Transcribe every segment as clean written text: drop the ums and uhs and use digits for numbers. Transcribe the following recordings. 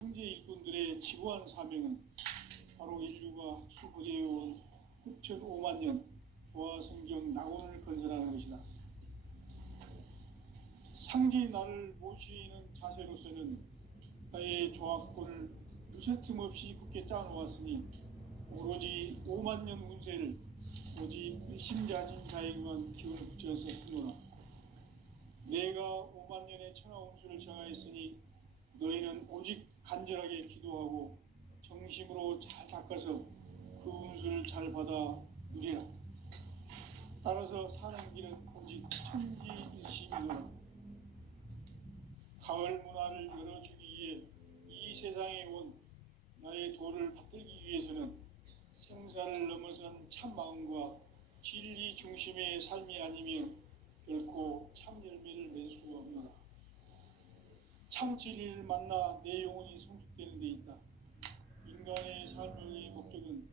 형제 일꾼들의 지구한 사명은 바로 인류가 학수고대해온 흡천 5만 년 조화 성경 낙원을 건설하는 것이다. 상제의 나를 모시는 자세로서는 나의 조합권을 무쇠틈 없이 굳게 짜놓았으니 오로지 5만 년 운세를 오직 일심자진 자에게만 기운을 붙여서 쓰노라. 내가 5만 년의 천하 운수를 정하였으니 너희는 오직 간절하게 기도하고 정심으로 잘 닦아서 그 운수를 잘 받아 누리라. 따라서 사는 길은 오직 천지듯이니라. 가을 문화를 열어주기 위해 이 세상에 온 나의 도를 받들기 위해서는 생사를 넘어선 참마음과 진리 중심의 삶이 아니면 결코 참 열매를 맺을 수 없노라. 참 진리를 만나 내 영혼이 성숙되는 데 있다. 인간의 삶의 목적은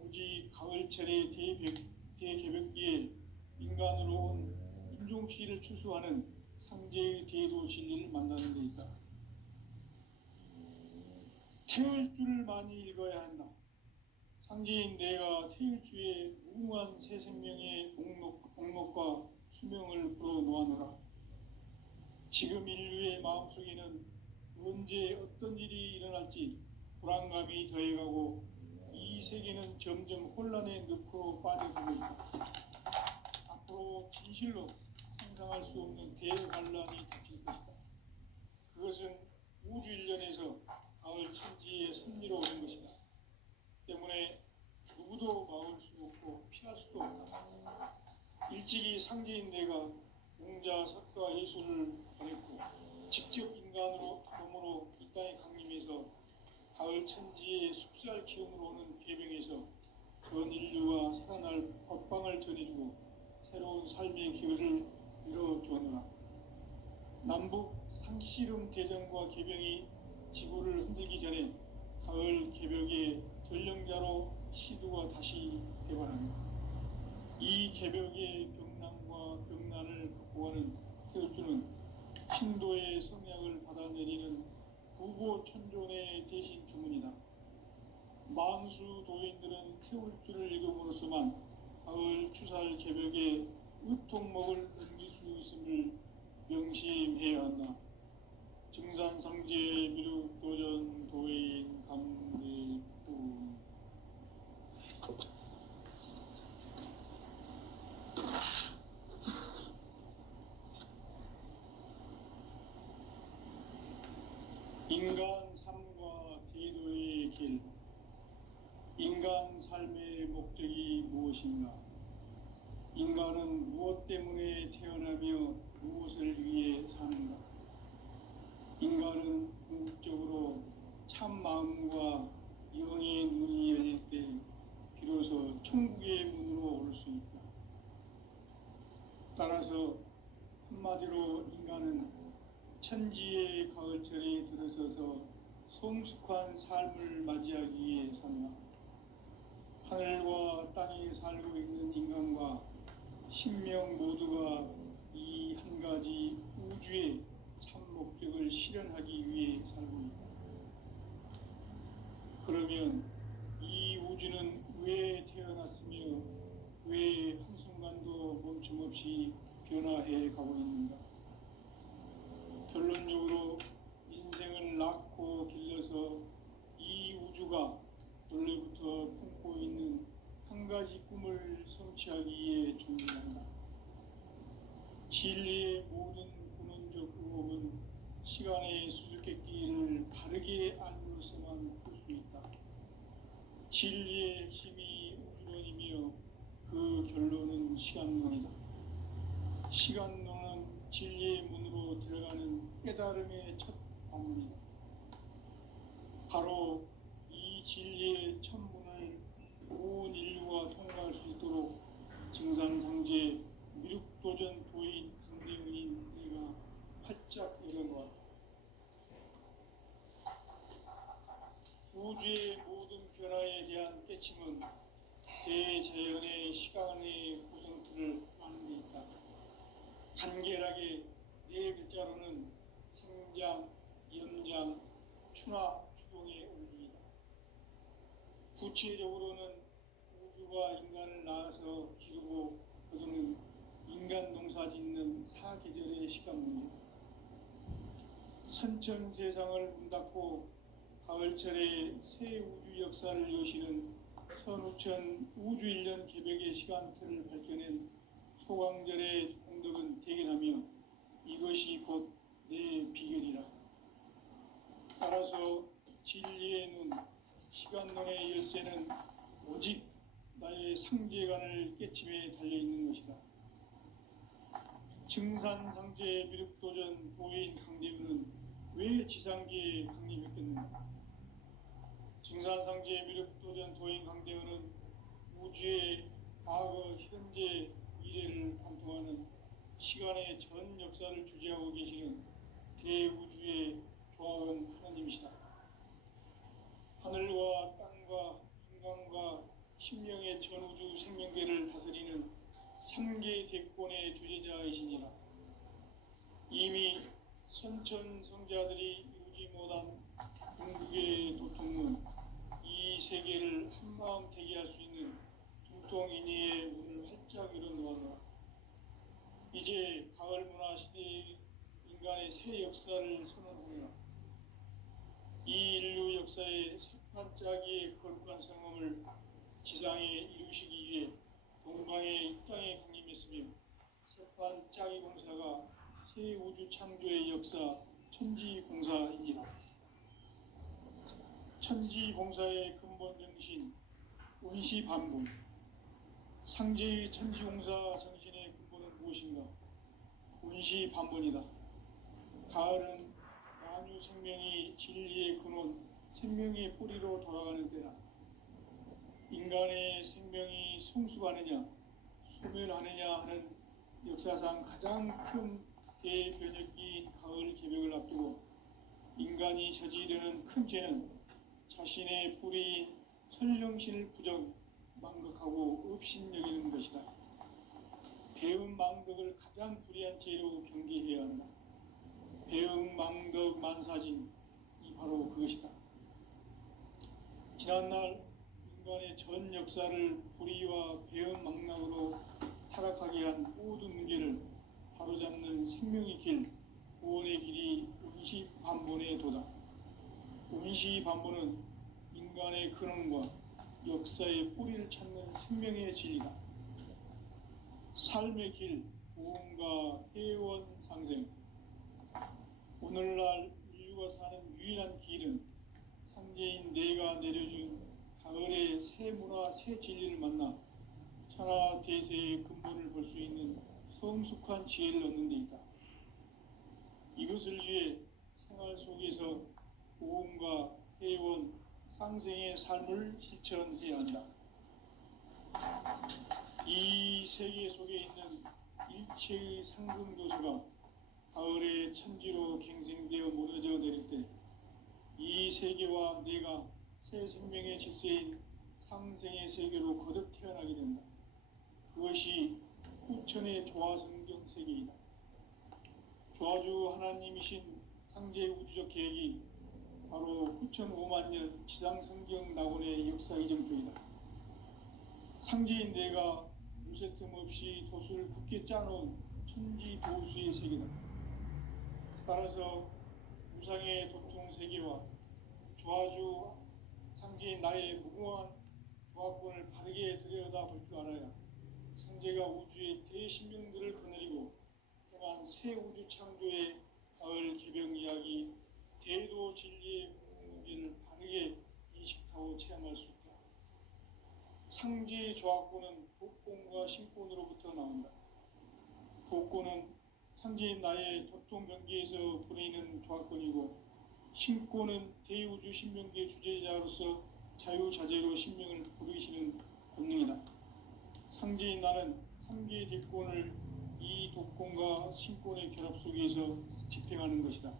오직 가을철의 대개벽기에 인간으로 온 인종씨를 추수하는 상제의 대도 진리를 만나는 데 있다. 태울 줄을 많이 읽어야 한다. 상제인 내가 태울 주에 무궁한 새 생명의 목록과 수명을 불어놓아노라. 지금 인류의 마음속에는 언제 어떤 일이 일어날지 불안감이 더해가고 이 세계는 점점 혼란의 늪으로 빠져들고 있다. 앞으로 진실로 상상할 수 없는 대환란이 닥칠 것이다. 그것은 우주 일련에서 가을 천지의 섭리로 오는 것이다. 때문에 누구도 막을 수 없고 피할 수도 없다. 일찍이 상제인 내가 공자, 석가, 예술을 보냈고 직접 인간으로 몸으로 이 땅에 강림해서 가을 천지의 숲살 기운으로 오는 계명에서 전 인류가 살아날 법방을 전해주고 새로운 삶의 기회를 이뤄주었노라. 남북 상씨름 대전과 계병이 지구를 흔들기 전에 가을 개벽의 전령자로 시두가 다시 대발합니다. 이 개벽의 병난과 병난을 극복하는 태울주는 신도의 성약을 받아내리는 부고천존의 대신 주문이다. 만수 도인들은 태울주를 읽음으로써만 가을 추살 개벽의 의통목을 넘길 수 있음을 명심해야 한다. 증산상제 미륵도전 도인 감대부. 인간 삶과 대도의 길. 인간 삶의 목적이 무엇인가? 인간은 무엇 때문에 태어나며 무엇을 위해 사는가? 인간은 궁극적으로 참 마음과 영의 눈이 열릴 때 비로소 천국의 문으로 올 수 있다. 따라서 한마디로 인간은 천지의 가을철에 들어서서 성숙한 삶을 맞이하기 위해 산다. 하늘과 땅에 살고 있는 인간과 신명 모두가 이 한 가지 우주의 참 목적을 실현하기 위해 살고 있다. 그러면 이 우주는 왜 태어났으며 왜 한순간도 멈춤없이 변화해 가고 있는가? 결론적으로 인생을 낳고 길러서 이 우주가 원래부터 품고 있는 한 가지 꿈을 성취하기 위해 존재한다. 진리의 모든 근원적 의혹은 시간의 수수께끼를 바르게 알므로써만 풀 수 있다. 진리의 핵심이 우주론이며 그 결론은 시간론이다. 시간론은 진리의 문으로 들어가는 깨달음의 첫 방문이다. 바로 이 진리의 첫 문을 온 인류가 통과할 수 있도록 증산상제 미륵도전 도인 강대문인 내가 활짝 열어놓았다. 우주의 모든 변화에 대한 깨침은 대자연의 시간의 구성틀을 아는 데 있다. 간결하게 네 글자로는 생장, 연장, 추나 추동에 올립니다. 구체적으로는 우주가 인간을 낳아서 기르고 거두는 인간 농사 짓는 사계절의 시간 문제, 선천 세상을 문 닫고 가을철에 새 우주 역사를 여시는 선우천 우주일년 개벽의 시간틀을 밝혀낸 소강절의 공덕은 대견하며 이것이 곧 내 비결이라. 따라서 진리의 눈, 시간론의 열쇠는 오직 나의 상제관을 깨침에 달려있는 것이다. 증산상제 미륵도전 도인 강대우는 왜 지상계에 강림했겠는가? 증산상제 미륵도전 도인 강대우는 우주의 과거, 현재, 미래를 관통하는 시간의 전 역사를 주재하고 계시는 대우주의 조화원 하나님이시다. 하늘과 땅과 인간과 심령의 전우주 생명계를 다스리는 3계 대권의 주제자이시니라. 이미 선천 성자들이 이루지 못한 궁극의 도통문, 이 세계를 한마음 되게 할 수 있는 중통인의의 문을 활짝 열어놓았노라. 이제 가을 문화 시대의 인간의 새 역사를 선언하노라. 이 인류 역사의 새반짝이의 거룩한 성험을 지상에 이루시기 위해 동방의 이 땅에 강림했으며 새반짝이 공사가 새 우주 창조의 역사 천지공사이니라. 천지공사의 근본 정신 운시반분, 상제의 천지공사 정신의 근본은 무엇인가? 운시반분이다. 가을은 만유 생명이 진리의 근원, 생명의 뿌리로 돌아가는 때다. 인간의 생명이 성숙하느냐, 소멸하느냐 하는 역사상 가장 큰 대변혁기인 가을 개벽을 앞두고 인간이 저지르는 큰 죄는 자신의 뿌리인 설령신을 부정, 망각하고 업신여기는 것이다. 배음 망덕을 가장 불의한 죄로 경계해야 한다. 배음 망덕 만사진이 바로 그것이다. 지난날 인간의 전 역사를 불의와 배음 망락으로 타락하게 한 모든 문제를 바로잡는 생명의 길, 구원의 길이 운시반본의 도다. 운시반본은 인간의 근원과 역사의 뿌리를 찾는 생명의 진리다. 삶의 길, 고음과 회원 상생. 오늘날 인류가 사는 유일한 길은 상제인 내가 내려준 가을의 새 문화, 새 진리를 만나 천하 대세의 근본을 볼 수 있는 성숙한 지혜를 얻는 데 있다. 이것을 위해 생활 속에서 고음과 회원, 상생의 삶을 실천해야 한다. 이 세계 속에 있는 일체의 상승도수가 가을의 천지로 갱생되어 무너져 내릴 때 이 세계와 내가 새 생명의 질서인 상생의 세계로 거듭 태어나게 된다. 그것이 후천의 조화성경 세계이다. 조화주 하나님이신 상제 우주적 계획이 바로 후천 5만년 지상성경 낙원의 역사 이정표이다. 상제인 내가 무쇠틈 없이 도수를 굳게 짜놓은 천지 도수의 세계다. 따라서 무상의 도통 세계와 조화주 상제인 나의 무궁한 조화권을 바르게 들여다볼 줄 알아야 상제가 우주의 대신명들을 거느리고 행한 새 우주 창조의 가을 개벽 이야기, 대도 진리의 문제를 바르게 인식하고 체험할 수 있다. 상제의 조화권은 독권과 신권으로부터 나온다. 독권은 상제인 나의 도통 경계에서 부리는 조화권이고, 신권은 대우주 신명계 주제자로서 자유자재로 신명을 부르시는 권능이다. 상제인 나는 3개의 대권을 이 독권과 신권의 결합 속에서 집행하는 것이다.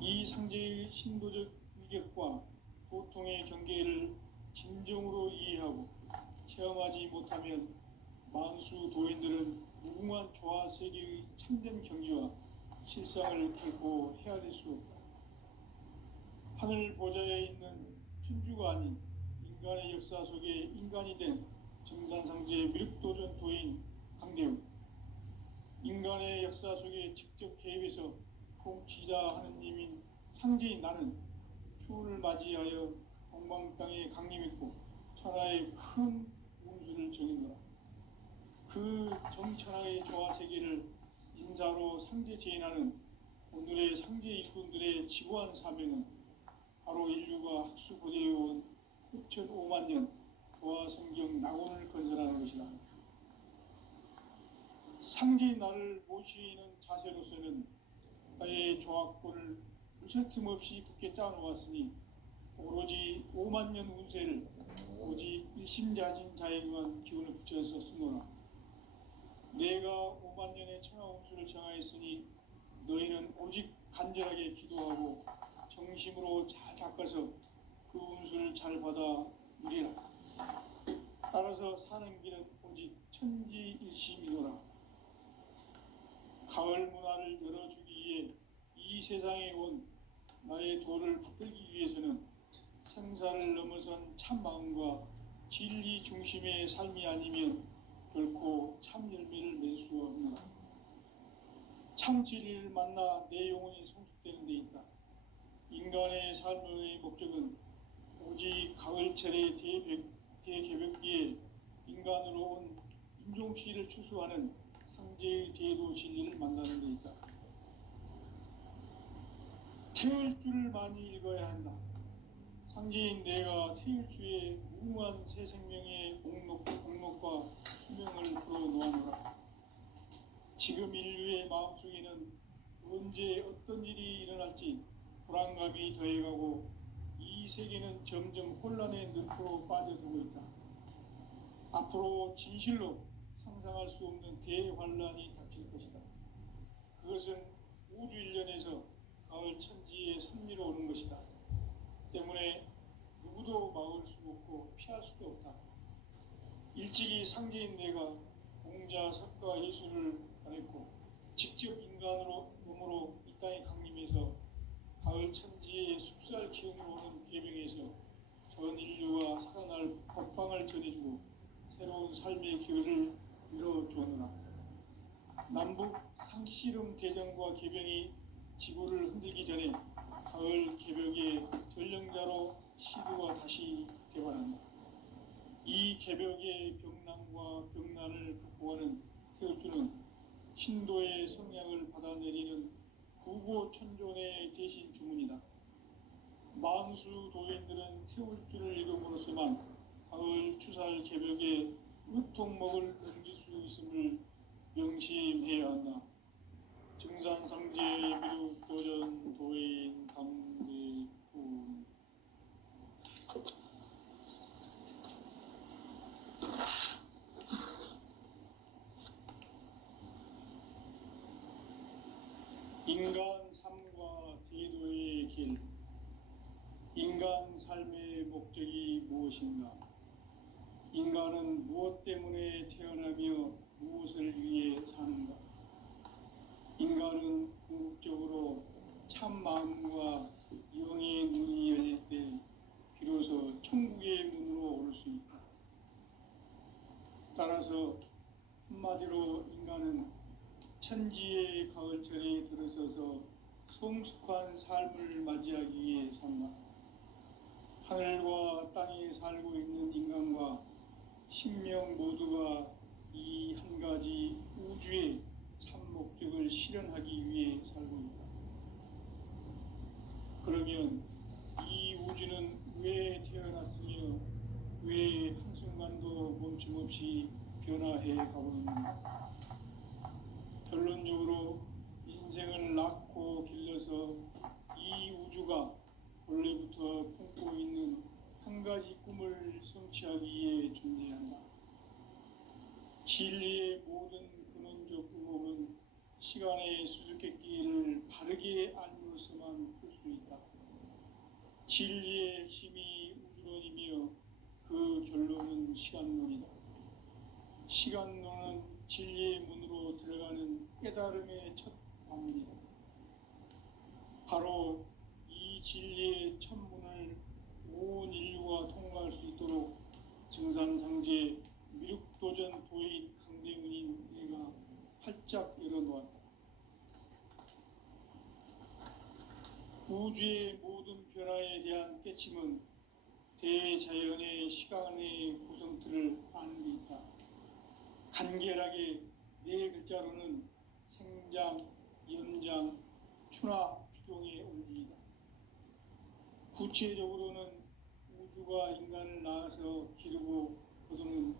이 상제의 신도적 위격과 도통의 경계를 진정으로 이해하고 체험하지 못하면 만수 도인들은 무궁한 조화 세계의 참된 경지와 실상을 결코 헤아릴 수 없다. 하늘 보좌에 있는 천주가 아닌 인간의 역사 속에 인간이 된 정산상제의 미륵도전도인 강대웅, 인간의 역사 속에 직접 개입해서 통치자 하느님인 상제인 나는 추운을 맞이하여 동방 땅에 강림했고 천하의 큰 운수를 정했노라. 그 정천하의 조화 세계를 인사로 상제 제인하는 오늘의 상제 일꾼들의 지고한 사명은 바로 인류가 학수고대해온 6,500만 년 조화 성경 낙원을 건설하는 것이다. 상제인 나를 모시는 자세로서는 나의 조합권을 무쇠틈 없이 굳게 짜놓았으니 오로지 5만 년 운세를 오직 일심자진 자에게만 기운을 붙여서 쓰노라. 내가 5만 년의 천하 운수를 정하였으니 너희는 오직 간절하게 기도하고 정심으로 잘 닦아서 그 운수를 잘 받아 누리라. 따라서 사는 길은 오직 천지일심이노라. 가을 문화를 열어주기 위해 이 세상에 온 나의 도를 붙들기 위해서는 생사를 넘어선 참 마음과 진리 중심의 삶이 아니면 결코 참 열매를 맺을 수 없노라. 참 진리를 만나 내 영혼이 성숙되는 데 있다. 인간의 삶의 목적은 오직 가을철의 대개벽기에 인간으로 온 인종시를 추수하는 상제의 대도 진리를 만나는 데 있다. 태일주를 많이 읽어야 한다. 상제인 내가 태일주의 무궁한 새 생명의 공록과 수명을 풀어놓아노라. 지금 인류의 마음속에는 언제 어떤 일이 일어날지 불안감이 더해가고 이 세계는 점점 혼란의 늪으로 빠져들고 있다. 앞으로 진실로 상상할 수 없는 대환란이 닥칠 것이다. 그것은 우주 일련에서 가을 천지의 섭리로 오는 것이다. 때문에 누구도 막을 수 없고 피할 수도 없다. 일찍이 상제인 내가 공자, 석가, 예수를 보냈고 직접 인간으로 몸으로 이 땅에 강림해서 가을 천지의 숲살 기운으로 오는 계명에서 전 인류가 살아날 법방을 전해주고 새로운 삶의 기회를 열어주었노라. 남북 상씨름 대전과 개병이 지구를 흔들기 전에 가을 개벽의 전령자로 시도가 다시 개발한다. 이 개벽의 병난과 병난을 극복하는 태울주는 신도의 성향을 받아내리는 구고천존의 대신 주문이다. 만수 도인들은 태울주를 읽음으로써만 가을 추살 개벽의 으통목을 넘길 수 있음을 명심해야 한다. 증산상제의 미륵도전 도인 강대웅. 인간 삶과 대도의 길. 인간 삶의 목적이 무엇인가? 인간은 무엇 때문에 태어나며 무엇을 위해 사는가? 인간은 궁극적으로 참 마음과 영의 눈이 열릴 때 비로소 천국의 문으로 오를 수 있다. 따라서 한마디로 인간은 천지의 가을철에 들어서서 성숙한 삶을 맞이하기 위해 산다. 하늘과 땅에 살고 있는 인간과 신명 모두가 이 한 가지 우주의 참 목적을 실현하기 위해 살고 있다. 그러면 이 우주는 왜 태어났으며 왜 한순간도 멈춤없이 변화해 가고 있는가? 결론적으로 인생을 낳고 길러서 이 우주가 원래부터 품고 있는 한 가지 꿈을 성취하기 위해 존재한다. 진리의 모든 근원적 의목은 시간의 수수께끼를 바르게 알므로서만 풀 수 있다. 진리의 핵심이 우주론이며 그 결론은 시간론이다. 시간론은 진리의 문으로 들어가는 깨달음의 첫 방문이다. 바로 이 이 진리의 천문을 온 인류가 통과할 수 있도록 증산상제 미륵도전 도인 강대훈인 내가 활짝 열어놓았다. 우주의 모든 변화에 대한 깨침은 대자연의 시간의 구성틀을 아는 데 있다. 간결하게 네 글자로는 생장, 연장, 추나 추동의 원리이다. 구체적으로는 우주가 인간을 낳아서 기르고 거두는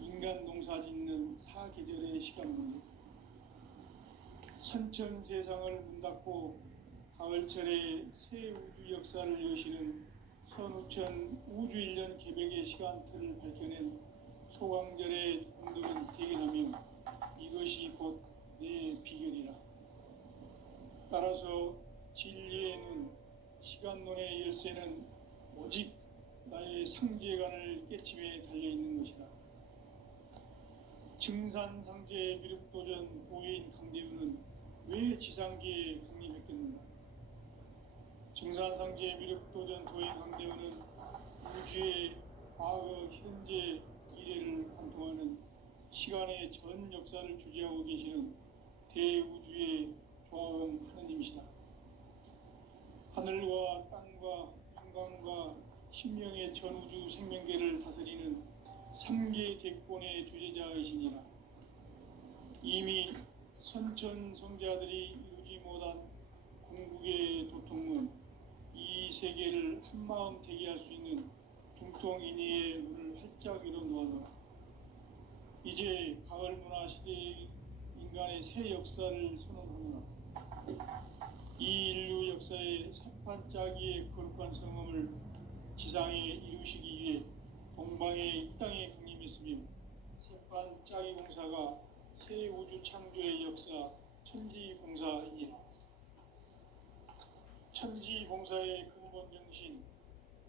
인간 농사 짓는 사계절의 시간 문제, 선천 세상을 문 닫고 가을철에 새 우주 역사를 여시는 선우천 우주 1년 개백의 시간틀을 밝혀낸 소강절의 공덕은 대견하며 이것이 곧 내 비결이라. 따라서 진리의 눈, 시간론의 열쇠는 오직 나의 상제관을 깨침에 달려있는 것이다. 증산상제 미륵도전 보인 강대훈은 왜 지상계에 강림했겠는가? 증산상제 미륵도전 도인 강대훈은 우주의 과거, 현재, 미래를 관통하는 시간의 전 역사를 주재하고 계시는 대우주의 조화원 하느님이시다. 하늘과 땅과 인간과 신명의 전우주 생명계를 다스리는 3계 대권의 주재자이시니라. 이미 선천 성자들이 이루지 못한 궁극의 도통문, 이 세계를 한마음 되게 할 수 있는 중통인의의 문을 활짝 열어놓아놓아. 이제 가을 문화 시대의 인간의 새 역사를 선언하노라. 이 인류 역사의 새판짜기의 거룩한 성험을 지상에 이루시기 위해 동방의 이 땅에 강림했으며 새판짜기 공사가 새 우주 창조의 역사 천지공사이니라. 천지공사의 근본 정신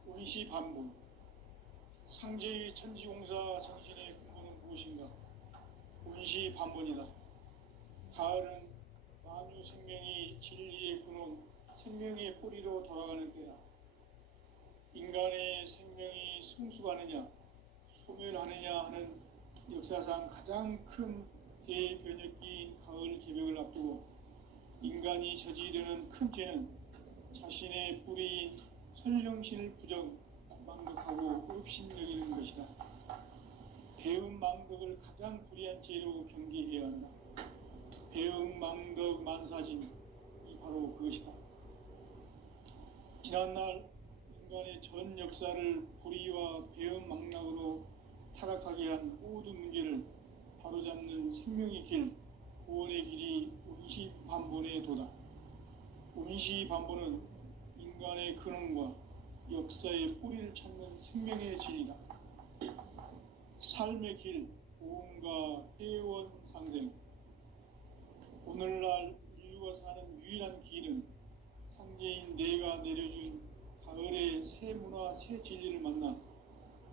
운시반본, 상제의 천지공사 정신의 근본은 무엇인가? 운시반본이다. 가을은 만유 생명이 진리의 근원, 생명의 뿌리로 돌아가는 때다. 인간의 생명이 성숙하느냐, 소멸하느냐 하는 역사상 가장 큰 대변혁기인 가을 개벽을 앞두고 인간이 저지르는 큰 죄는 자신의 뿌리인 설령신을 부정, 망덕하고 업신여기는 것이다. 배음 망덕을 가장 불의한 죄로 경계해야 한다. 배음 망덕 만사진이 바로 그것이다. 지난날 인간의 전 역사를 불의와 배음 망락으로 타락하게 한 모든 문제를 바로잡는 생명의 길, 구원의 길이 운시반본의 도다. 운시반본은 인간의 근원과 역사의 뿌리를 찾는 생명의 진리다. 삶의 길, 고음과 회원 상생. 오늘날 인류가 사는 유일한 길은 상제인 내가 내려준 가을의 새 문화, 새 진리를 만나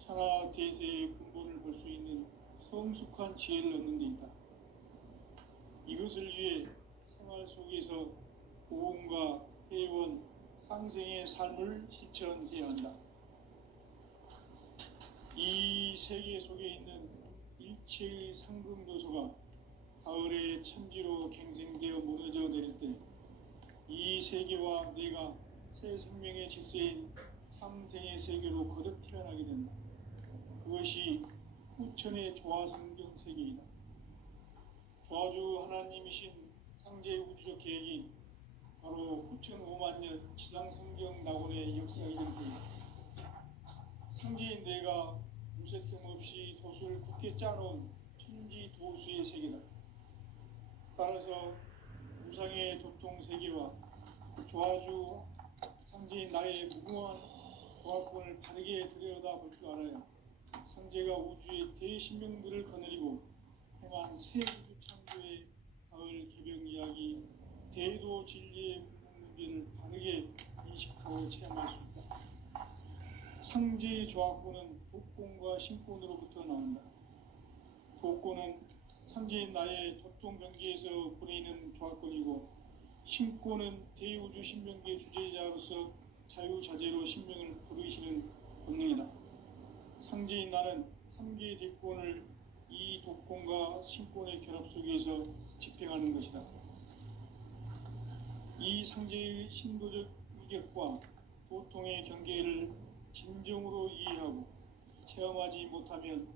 천하 대세의 근본을 볼 수 있는 성숙한 지혜를 얻는 데 있다. 이것을 위해 생활 속에서 고음과 회원, 상생의 삶을 실천해야 한다. 이 세계 속에 있는 일체의 상금 요소가 가을의 천지로 갱생되어 무너져 내릴 때 이 세계와 내가 새 생명의 질서인 상생의 세계로 거듭 태어나게 된다. 그것이 후천의 조화성경 세계이다. 조화주 하나님이신 상제 우주적 계획이 바로 후천 5만년 지상성경 낙원의 역사 이전 때이다. 상제인 내가 무쇠틈 없이 도수를 굳게 짜놓은 천지 도수의 세계다. 따라서 무상의 도통 세계와 조화주 상제인 나의 무궁한 조화권을 바르게 들여다볼 줄 알아야 상제가 우주의 대신명들을 거느리고 행한 새 우주 창조의 가을 개벽 이야기, 대도 진리의 문제를 바르게 인식하고 체험할 수 있다. 상제의 조화권은 독권과 신권으로부터 나온다. 독권은 상제인 나의 도통경계에서 부리는 조화권이고, 신권은 대우주 신명계 주제자로서 자유자재로 신명을 부르시는 본능이다. 상제인 나는 3개의 대권을 이 독권과 신권의 결합 속에서 집행하는 것이다. 이 상제의 신도적 위격과 도통의 경계를 진정으로 이해하고 체험하지 못하면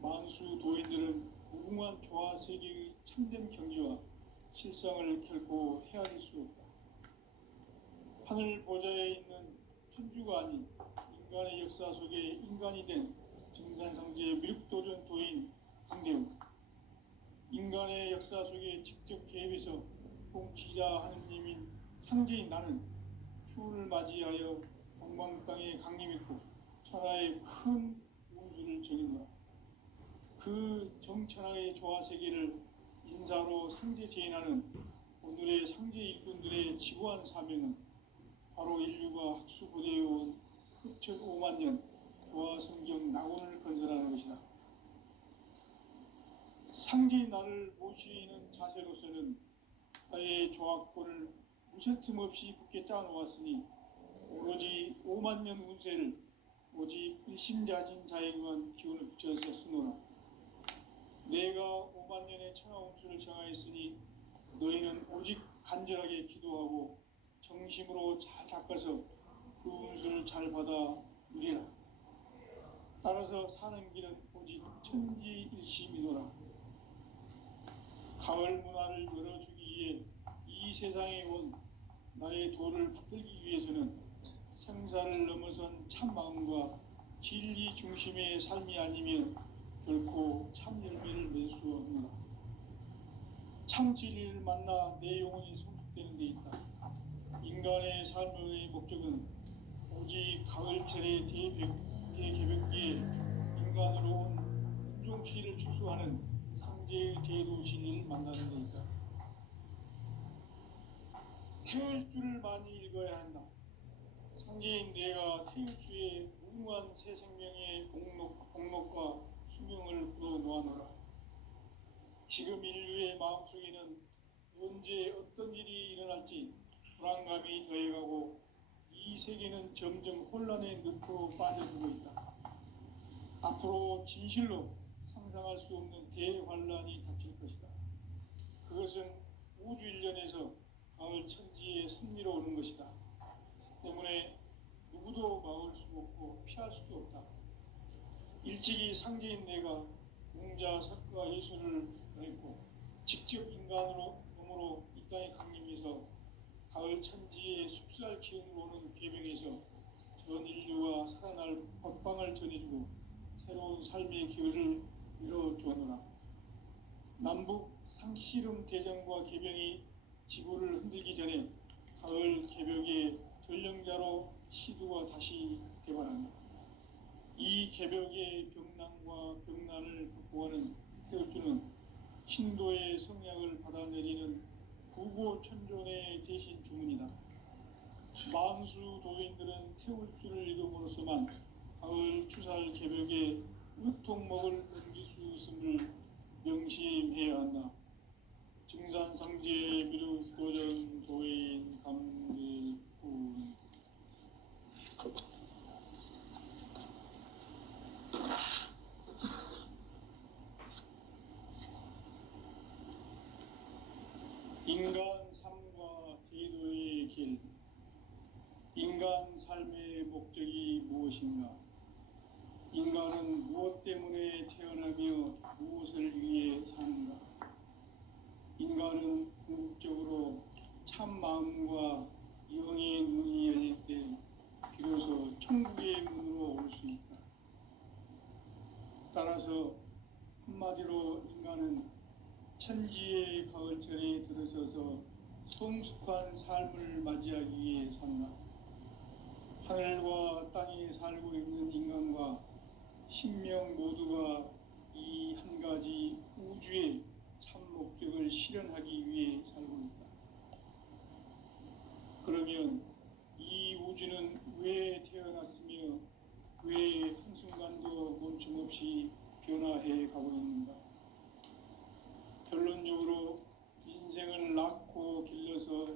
만수 도인들은 무궁한 조화 세계의 참된 경지와 실상을 결코 헤아릴 수 없다. 하늘 보좌에 있는 천주가 아닌 인간의 역사 속에 인간이 된 증산상제의 미륵도전 도인 강대우, 인간의 역사 속에 직접 개입해서 통치자 하느님인 상제인 나는 추운을 맞이하여 동방 땅에 강림했고 천하의 큰 운수를 정인노라. 그 정천하의 조화세계를 인사로 상제 제인하는 오늘의 상제 일꾼들의 지구한 사명은 바로 인류가 학수고대해온 흡천 5만 년 교화성경 낙원을 건설하는 것이다. 상제인 나를 모시는 자세로서는 나의 조합권을 무쇠틈 없이 굳게 짜놓았으니 오로지 5만 년 운세를 오직 일심자진 자에게만 기운을 붙여서 쓰노라. 내가 5만 년의 천하 운수를 정하였으니 너희는 오직 간절하게 기도하고 정심으로 잘 닦아서 그 운수를 잘 받아 누리라. 따라서 사는 길은 오직 천지일심이노라. 가을 문화를 열어주기 위해 이 세상에 온 나의 도를 붙들기 위해서는 생사를 넘어선 참 마음과 진리 중심의 삶이 아니면 결코 참 열매를 맺을 수 없노라. 참 진리를 만나 내 영혼이 성숙되는 데 있다. 인간의 삶의 목적은 오직 가을철의 대개벽기에 인간으로 온 인종시를 추수하는 상제의 대도신을 만나는 데 있다. 태일주를 많이 읽어야 한다. 상제인 내가 태일주의 무궁한 새 생명의 공록과 수명을 불어놓아노라. 지금 인류의 마음속에는 언제 어떤 일이 일어날지 불안감이 더해가고 이 세계는 점점 혼란의 늪으로 빠져들고 있다. 앞으로 진실로 상상할 수 없는 대환란이 닥칠 것이다. 그것은 우주 일련에서 가을 천지의 섭리로 오는 것이다. 때문에 누구도 막을 수 없고 피할 수도 없다. 일찍이 상제인 내가 웅자 석가 예수를 했고 직접 인간으로 몸으로 이 땅에 강림해서 가을 천지의 숲살 기운으로 오는 계명에서 전 인류가 살아날 법방을 전해주고 새로운 삶의 기회를 이뤄주었노라. 남북 상씨름 대전과 계병이 지구를 흔들기 전에 가을 개벽의 전령자로 시두가 다시 개발한다. 이 개벽의 병난과 병난을 극복하는 태울주는 신도의 성약을 받아내리는 구고천존의 대신 주문이다. 만수 도인들은 태울주를 읽음으로써만 가을 추살 개벽의 의통목을 넘길 수 있음을 명심해야 한다. 증산상제 미륵도전 도인 감리꾼. 인간 삶과 제도의 길. 인간 삶의 목적이 무엇인가? 인간은 무엇 때문에 태어나며 무엇을 위해 사는가? 인간은 궁극적으로 참 마음과 영의 문이 열릴 때 비로소 천국의 문으로 올 수 있다. 따라서 한마디로 인간은 천지의 가을철에 들어서서 성숙한 삶을 맞이하기 위해 산다. 하늘과 땅에 살고 있는 인간과 신명 모두가 이 한 가지 우주의 참 목적을 실현하기 위해 살고 있다. 그러면 이 우주는 왜 태어났으며 왜 한순간도 멈춤없이 변화해 가고 있는가? 결론적으로 인생을 낳고 길러서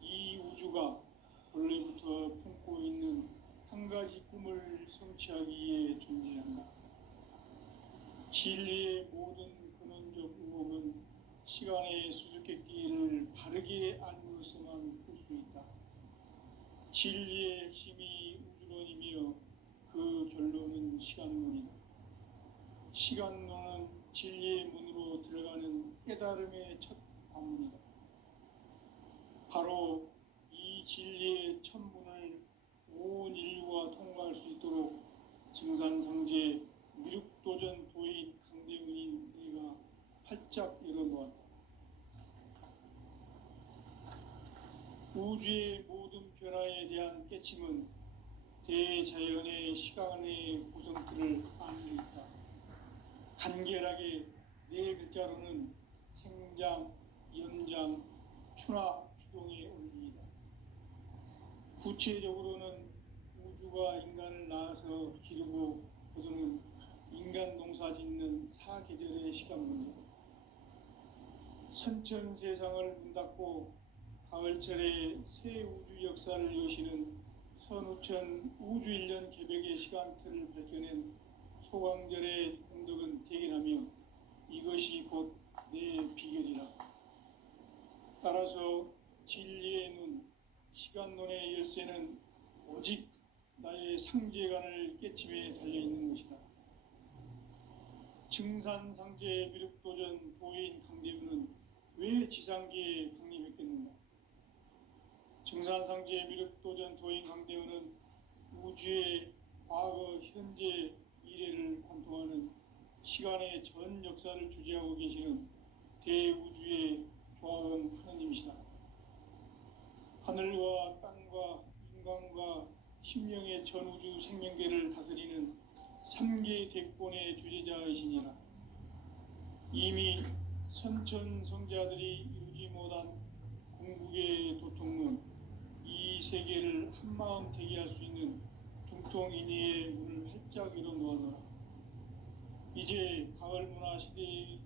이 우주가 원래부터 품고 성취하기에 존재한다. 진리의 모든 근원적 의혹은 시간의 수수께끼를 바르게 알므로서만 풀 수 있다. 진리의 핵심이 우주론이며 그 결론은 시간론이다. 시간론은 진리의 문으로 들어가는 깨달음의 첫 관문이다. 바로 이 진리의 첫 문을 온 인류가 통과할 수 있도록 증산상제 미륵도전 도인 강대문인 내가 활짝 열어놓았다. 우주의 모든 변화에 대한 깨침은 대자연의 시간의 구성틀을 안고 있다. 간결하게 네 글자로는 생장, 연장, 추나 추동의 원리이다. 구체적으로는 우주가 인간을 낳아서 기르고 거두는 인간 농사 짓는 사계절의 시간 문제, 선천 세상을 문 닫고 가을철에 새 우주 역사를 여시는 선우천 우주 1년 개백의 시간틀을 밝혀낸 소강절의 공덕은 대견하며 이것이 곧 내 비결이라. 따라서 진리의 눈, 시간론의 열쇠는 오직 나의 상제관을 깨침에 달려있는 것이다. 증산상제 미륵도전 도인 강대문은 왜 지상계에 강림했겠는가? 증산상제 미륵도전 도인 강대문은 우주의 과거, 현재, 미래를 관통하는 시간의 전 역사를 주재하고 계시는 대우주의 조화원 하느님이시다. 하늘과 땅과 인간과 신명의 전우주 생명계를 다스리는 3개 대권의 주재자이시니라. 이미 선천성자들이 이루지 못한 궁극의 도통문, 이 세계를 한마음 되게 할 수 있는 중통인의의 문을 활짝 열어놓아노라. 이제 가을 문화 시대의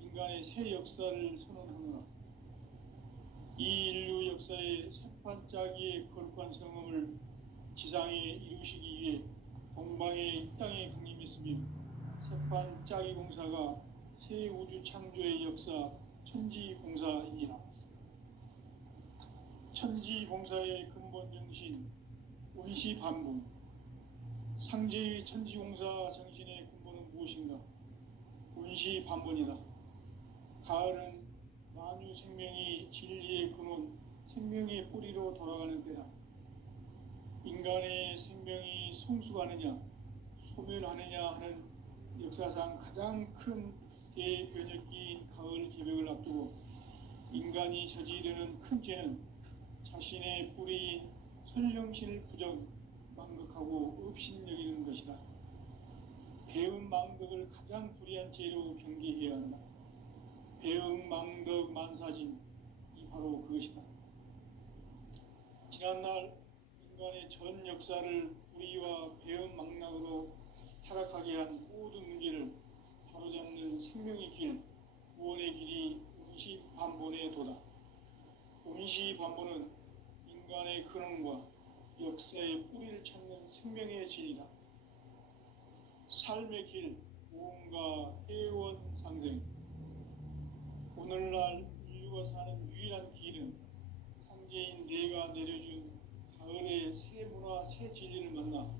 인간의 새 역사를 선언하노라. 이 인류 역사의 새판짜기의 거룩한 성음을 지상에 이루시기 위해 동방에 이 땅에 강림했으며 새판짜기 공사가 새 우주 창조의 역사 천지공사이니라. 천지공사의 근본 정신 원시반복, 상제의 천지공사 정신의 근본은 무엇인가? 원시반복이다. 가을은 만유 생명이 진리의 근원, 생명의 뿌리로 돌아가는 때다. 인간의 생명이 성숙하느냐, 소멸하느냐 하는 역사상 가장 큰 대변혁기인 가을 개벽을 앞두고 인간이 저지르는 큰 죄는 자신의 뿌리인 설령신을 부정, 망극하고 업신여기는 것이다. 배은 망덕을 가장 불의한 죄로 경계해야 한다. 배은 망덕 만사짐이 바로 그것이다. 지난날 인간의 전 역사를 불의와 배은 망락으로 타락하게 한 모든 문제를 바로잡는 생명의 길, 구원의 길이 원시반본의 도다. 원시반본은 인간의 근원과 역사의 뿌리를 찾는 생명의 질이다. 삶의 길, 모험과 해원 상생. 오늘날 인류가 사는 유일한 길은 상제인 내가 내려준 가을의 새 문화, 새 진리를 만나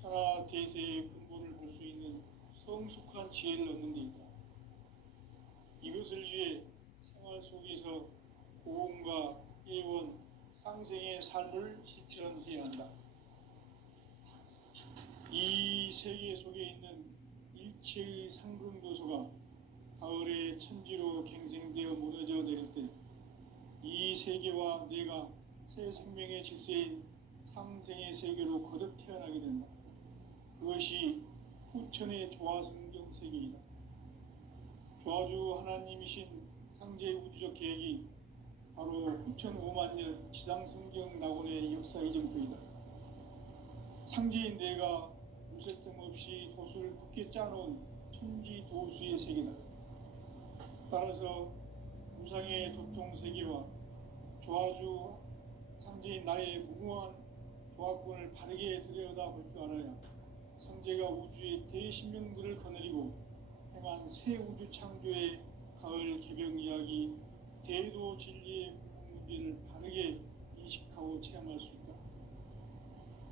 천하 대세의 근본을 볼 수 있는 성숙한 지혜를 얻는 데 있다. 이것을 위해 생활 속에서 고음과 예원, 상생의 삶을 실천해야 한다. 이 세계 속에 있는 일체의 상금도소가 가을의 천지로 갱생되어 무너져 내릴 때 이 세계와 내가 새 생명의 질서인 상생의 세계로 거듭 태어나게 된다. 그것이 후천의 조화성경 세계이다. 조화주 하나님이신 상제 우주적 계획이 바로 후천 5만 년 지상성경 낙원의 역사 이전표이다. 상제인 내가 무쇠뜸 없이 도수를 굳게 짜놓은 천지 도수의 세계다. 따라서 무상의 도통 세계와 조화주 상제인 나의 무궁한 조화권을 바르게 들여다볼 줄 알아야 성제가 우주의 대신명들을 거느리고 행한 새 우주 창조의 가을 개벽 이야기, 대도 진리의 문제를 바르게 인식하고 체험할 수 있다.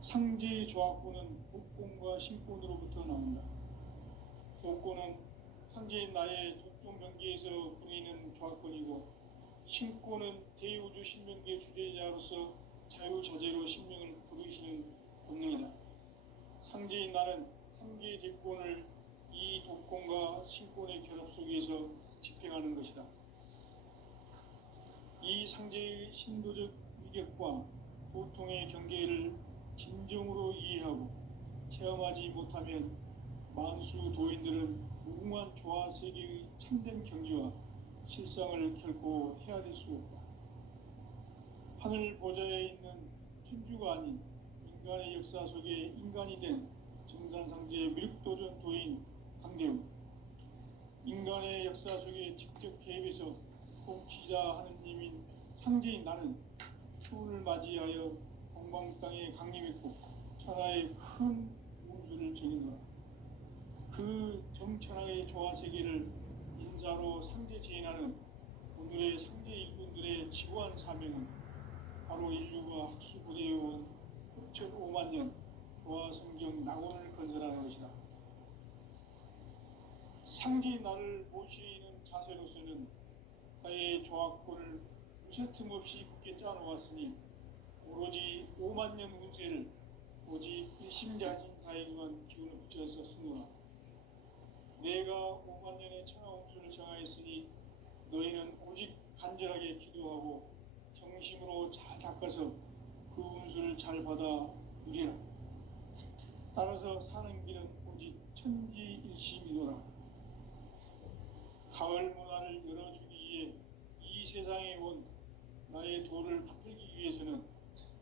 상제의 조합구는 독권과 신권으로부터 나온다. 독권은 상제의 나의 독종 경계에서 부리는 조합권이고, 신권은 대우주 신명계의 주제자로서 자유자재로 신명을 부르시는 본능이다. 상제인 나는 상계의 대권을 이 독권과 신권의 결합 속에서 집행하는 것이다. 이 상제의 신도적 위격과 보통의 경계를 진정으로 이해하고 체험하지 못하면 만수 도인들은 무궁한 조화 세계의 참된 경지와 실상을 결코 헤아릴 수 없다. 하늘 보좌에 있는 천주가 아닌 인간의 역사 속에 인간이 된 정산상제의 미륵도전 도인 강대웅, 인간의 역사 속에 직접 개입해서 통치자 하느님인 상제인 나는 추운을 맞이하여 동방 땅에 강림했고 천하의 큰 운수를 정의노라. 그 정천하의 조화세계를 인사로 상제 제인하는 오늘의 상제 일꾼들의 지구한 사명은 바로 인류가 학수고대해온 6,5만 년 조화성경 낙원을 건설하는 것이다. 상제인 나를 모시는 자세로서는 나의 조합권을 무쇠틈 없이 굳게 짜놓았으니 오로지 5만 년 운세를 오직 일심자진 다에게만 기운을 붙여서 쓰노라. 내가 5만 년의 천하 운수를 정하였으니 너희는 오직 간절하게 기도하고 정심으로 잘 닦아서 그 운수를 잘 받아 누리라. 따라서 사는 길은 오직 천지일심이노라. 가을 문화를 열어주기 위해 이 세상에 온 나의 도를 붙들기 위해서는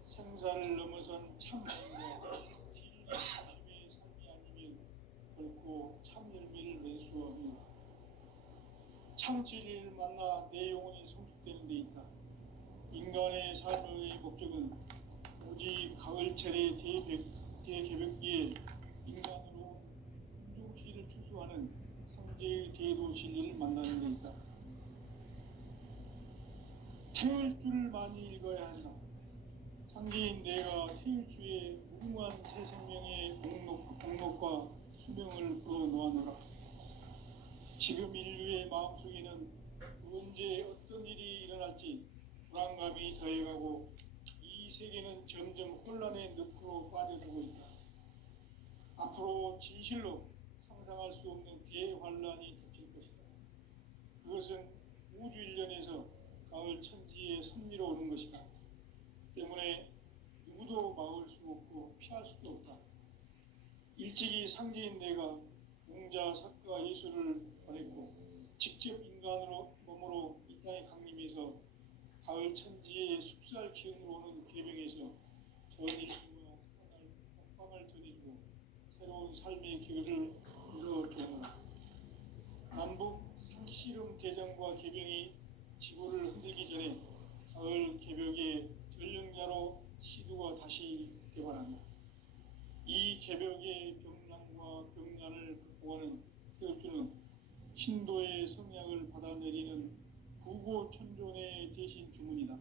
생사를 넘어선 참마음과 진리 중심의 삶이 아니면 결코 참 열매를 낼 수 없노라. 참 진리를 만나 내 영혼이 성숙되는 데 있다. 인간의 삶의 목적은 오직 가을철의 대개벽기에 인간으로 운종시를 추수하는 상제의 대도 진리를 만나는 데 있다. 태울 줄을 많이 읽어야 한다. 상제인 내가 태울 주의 무궁한 새 생명의 공목과 수명을 불어놓아노라. 지금 인류의 마음속에는 언제 어떤 일이 일어날지 불안감이 더해가고 이 세계는 점점 혼란의 늪으로 빠져들고 있다. 앞으로 진실로 상상할 수 없는 대환란이 닥칠 것이다. 그것은 우주 일련에서 가을 천지의 섭리로 오는 것이다. 때문에 누구도 막을 수 없고 피할 수도 없다. 일찍이 상제인 내가 용자 석가 예수를 보냈고 직접 인간으로 몸으로 이 땅에 강림해서 가을 천지의 숲살 기운으로 오는 계명에서 전 인류와 평강을 전해주고 새로운 삶의 기회를 이루어주노라. 남북 상씨름 대전과 개병이 지구를 흔들기 전에 가을 개벽의 전령자로 시두가 다시 개발한다. 이 개벽의 병난과 병난을 극복하는 태울주는 신도의 성약을 받아내리는 부고천존의 대신 주문이다.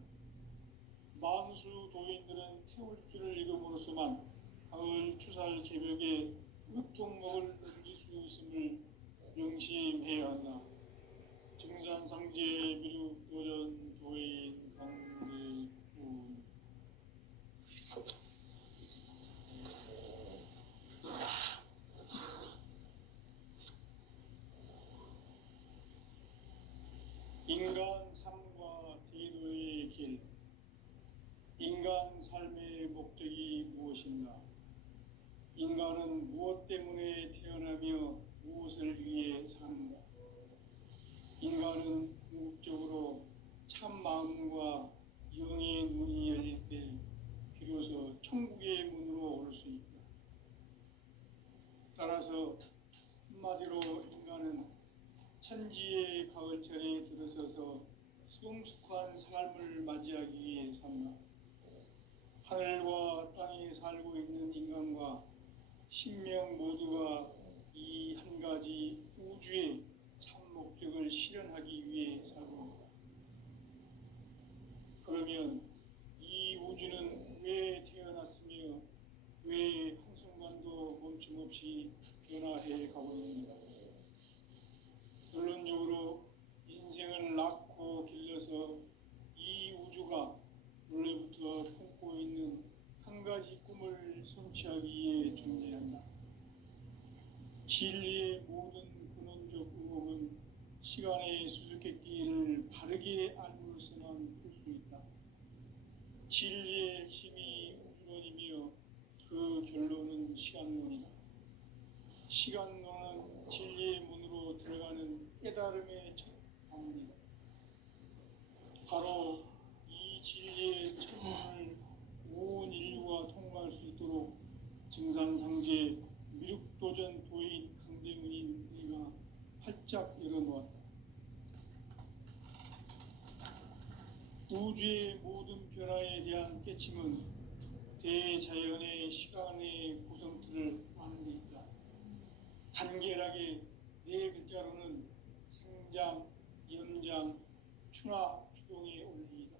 만수 도인들은 태울주를 읽음으로써만 가을 추살 개벽의 읍동목을 넘길 수 있음을 명심해야 한다. 증산상제 미륵도전 도인 강대훈. 인간 삶과 대도의 길. 인간 삶의 목적이 무엇인가? 인간은 무엇 때문에 태어나며 무엇을 위해 사는가? 인간은 궁극적으로 참 마음과 영의 문이 열릴 때 비로소 천국의 문으로 올 수 있다. 따라서 한마디로 인간은 천지의 가을철에 들어서서 성숙한 삶을 맞이하기 위해 산다. 하늘과 땅에 살고 있는 인간과 신명 모두가 이 한 가지 우주의 참 목적을 실현하기 위해 살고 있다. 그러면 이 우주는 왜 태어났으며 왜 한순간도 멈춤 없이 변화해 가고 있는가? 결론적으로 인생을 낳고 길러서 이 우주가 원래부터 품고 있는 한 가지 꿈을 성취하기 위해 존재한다. 진리의 모든 근원적 의혹은 시간의 수수께끼를 바르게 알므로서만 풀 수 있다. 진리의 핵심이 우주론이며 그 결론은 시간론이다. 시간론은 진리의 문으로 들어가는 깨달음의 첫 방문이다. 바로 이 진리의 첫문을 온 인류가 통과할 수 있도록 증산상제 미륵도전 도인 강대문인 내가 활짝 열어놓았다. 우주의 모든 변화에 대한 깨침은 대자연의 시간의 구성틀을 아는 데 있다. 간결하게 네 글자로는 생장, 연장, 추나 추동의 원리이다.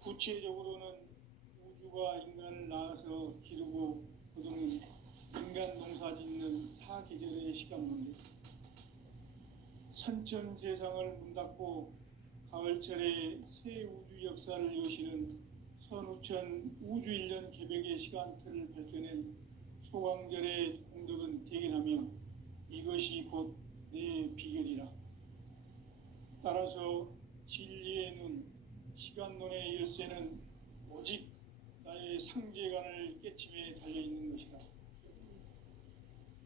구체적으로는 우주가 인간을 낳아서 기르고 거두는 인간 농사 짓는 사계절의 시간 문제, 선천 세상을 문 닫고 가을철에 새 우주 역사를 여시는 선우천 우주 1년 개벽의 시간틀을 밝혀낸 소강절의 공덕은 대견하며 이것이 곧 내 비결이라. 따라서 진리의 눈, 시간론의 열쇠는 오직 나의 상제관을 깨침에 달려있는 것이다.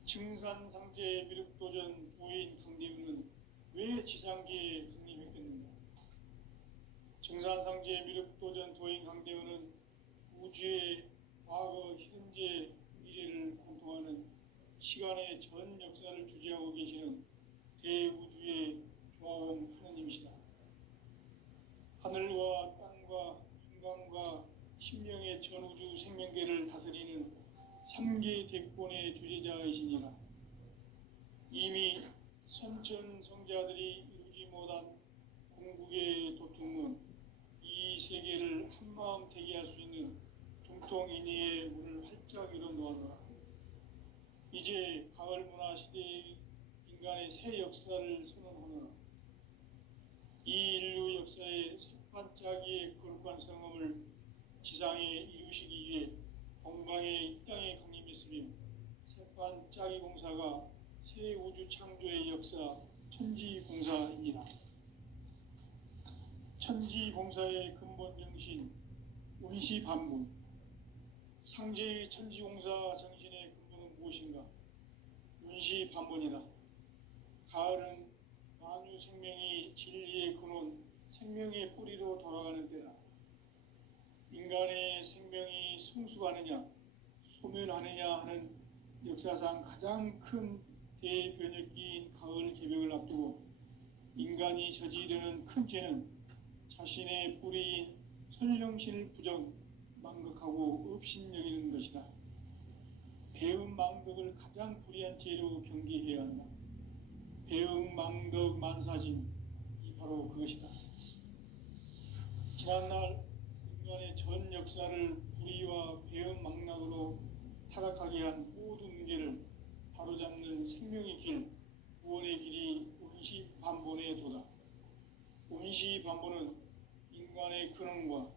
증산상제 미륵도전 도인 강대우는 왜 지상계에 강림했겠는가? 증산상제 미륵도전 도인 강대우는 우주의 과거, 현재, 미래를 관통하는 시간의 전 역사를 주재하고 계시는 대우주의 조화원 하느님이시다. 하늘과 땅과 인간과 신명의 전우주 생명계를 다스리는 3개 대권의 주재자이시니라. 이미 선천 성자들이 이루지 못한 궁극의 도통은 이 세계를 한마음 되게 할 수 있는 중통인의의 문을 활짝 열어놓았노라. 이제 가을 문화 시대의 인간의 새 역사를 선언하노라. 이 인류 역사의 색반짝이의 거룩한 성음을 지상에 이루시기 위해 동방의 이 땅에 강림했으며 색반짝이 공사가 새 우주 창조의 역사 천지공사입니다. 천지공사의 근본 정신 운시반문, 상제의 천지공사 정신의 근본은 무엇인가? 운시반문이다. 가을은 만유 생명이 진리의 근원, 생명의 뿌리로 돌아가는 때다. 인간의 생명이 성숙하느냐, 소멸하느냐 하는 역사상 가장 큰 대변혁기인 가을 개벽을 앞두고 인간이 저지르는 큰 죄는 자신의 뿌리인 선령신을 부정, 망극하고 업신여기는 것이다. 배음 망덕을 가장 불의한 죄로 경계해야 한다. 배음 망덕 만사진, 이 바로 그것이다. 지난날 인간의 전 역사를 불의와 배음 망락으로 타락하게 한 모든 문제를 바로잡는 생명의 길, 구원의 길이 운시반본의 도다. 운시반본은 인간의 근원과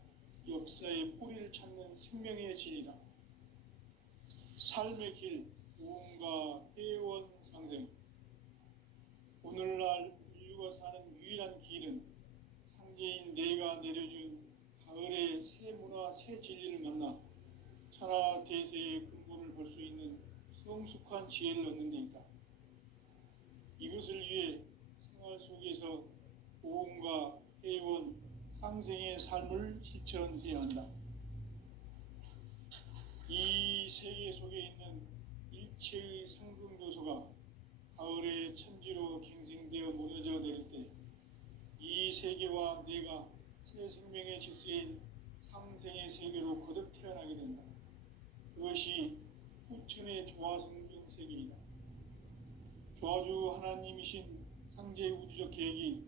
역사의 뿌리를 찾는 생명의 진이다. 삶의 길, 무언가 회원 상생. 오늘날 인류가 사는 유일한 길은 상제인 내가 내려준 가을의 새 문화, 새 진리를 만나 천하 대세의 근본을 볼 수 있는 성숙한 지혜를 얻는 데 있다. 이것을 위해 생활 속에서 보험과 회원, 상생의 삶을 실천해야 한다. 이 세계 속에 있는 일체의 상승도소가 가을의 천지로 갱생되어 무너져 내릴 때 이 세계와 내가 새 생명의 질서인 상생의 세계로 거듭 태어나게 된다. 그것이 성천의 조화성경색입니다. 조화주 하나님이신 상제 우주적 계획이